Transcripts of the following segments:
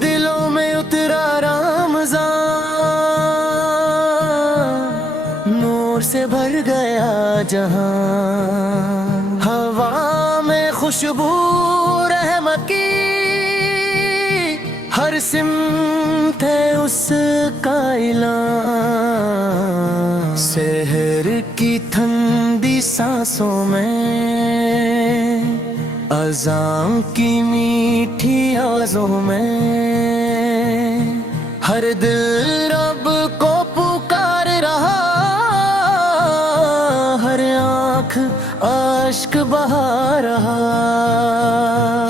दिलों में उतरा रमज़ान, नूर से भर गया जहां, हवा में खुशबू रहमत की, हर सिमत है उसका इलान। शहर की ठंडी सांसों में, अज़ान की मीठी आवाज़ों में, हर दिल रब को पुकार रहा, हर आँख आश्क बहा रहा।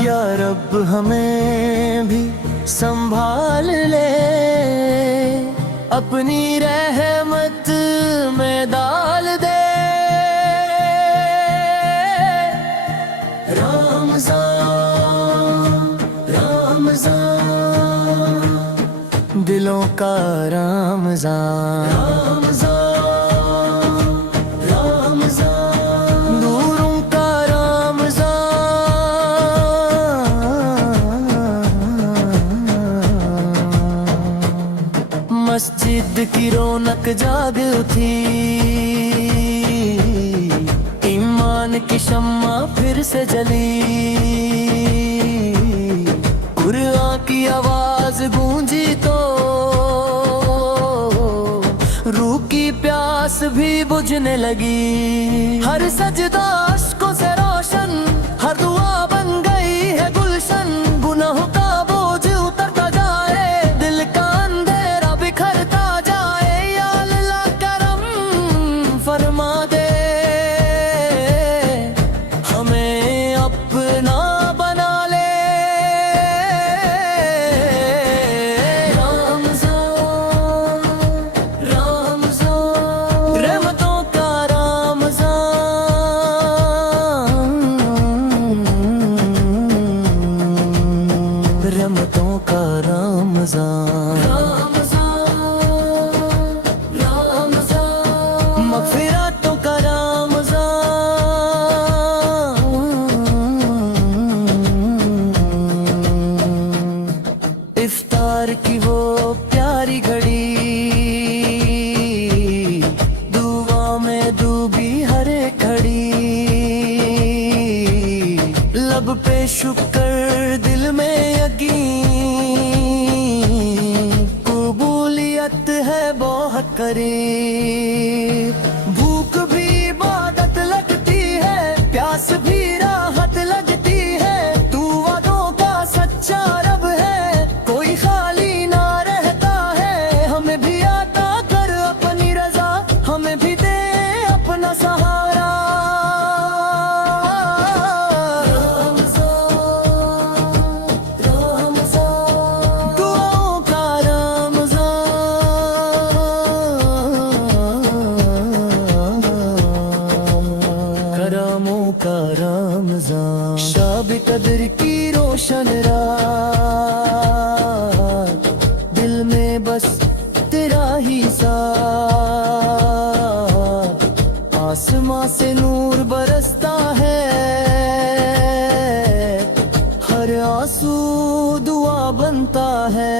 या रब हमें भी संभाल ले, अपनी रहमत में डाल दे। रमज़ान रमज़ान, दिलों का रमज़ान, रमज़ान रमज़ान, नूरों का रमज़ान। मस्जिद की रौनक जाग उठी, ईमान की शम्मा फिर से जली, कुरान की आवाज गूंजी तो रूह की प्यास भी बुझने लगी। हर सजदा अश्कों से रोशन, हर दुआ बन गई है गुलशन। गुनाहों का बोझ उतरता जाए, दिल का अंधेरा बिखरता जाए। या अल्लाह करम फरमा दे, हमें अपना बना ले। रमज़ान रमज़ान, रहमतों का रमज़ान, रहमतों का रमज़ान, रमज़ान, मग़फ़िरतों का रमज़ान। इफ्तार की वो प्यारी घड़ी, दुआ में डूबी हर एक घड़ी। लब पे शुक्र, दिल में यकीन, कबूलियत है बहुत करीब। भूख भी इबादत लगती है, प्यास भी राहत लगती है। तू वादों का सच्चा रब है, कोई खाली ना रहता है। हमें भी आता कर अपनी रजा, हमें भी दे अपना सहारा। दुआओं का रमज़ान, करमों का रमज़ान। शाब कदर की रोशन रात, दिल में बस तेरा ही साथ। आसमां से नूर बरसता है, हर आंसू दुआ बनता है।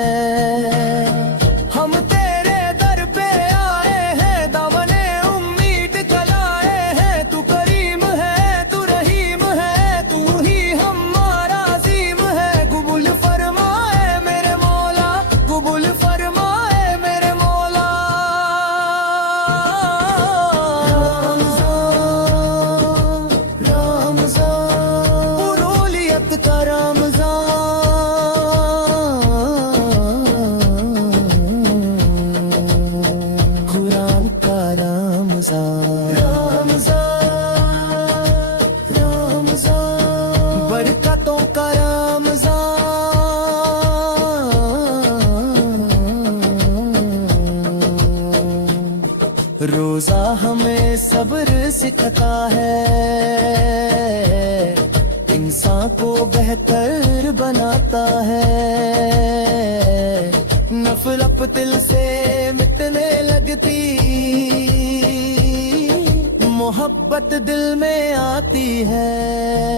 हम तेरे दर पे आए हैं, दामने उम्मीद कलाए हैं। तू करीम है, तू रहीम है, तू ही हमारा अज़ीम है। कबूल फरमाए मेरे मौला, कबूल फरमाए मेरे मौला। रमज़ान रमज़ान, उरूलियत का रमज़ान, कुरान का रमज़ान, रमज़ान रमज़ान, बरकतों का रमज़ान। रोज़ा हमें सब्र सिखाता है, इंसान को बेहतर बनाता है। नफरत दिल से मिटने लगती मोहब्बत दिल में आती है।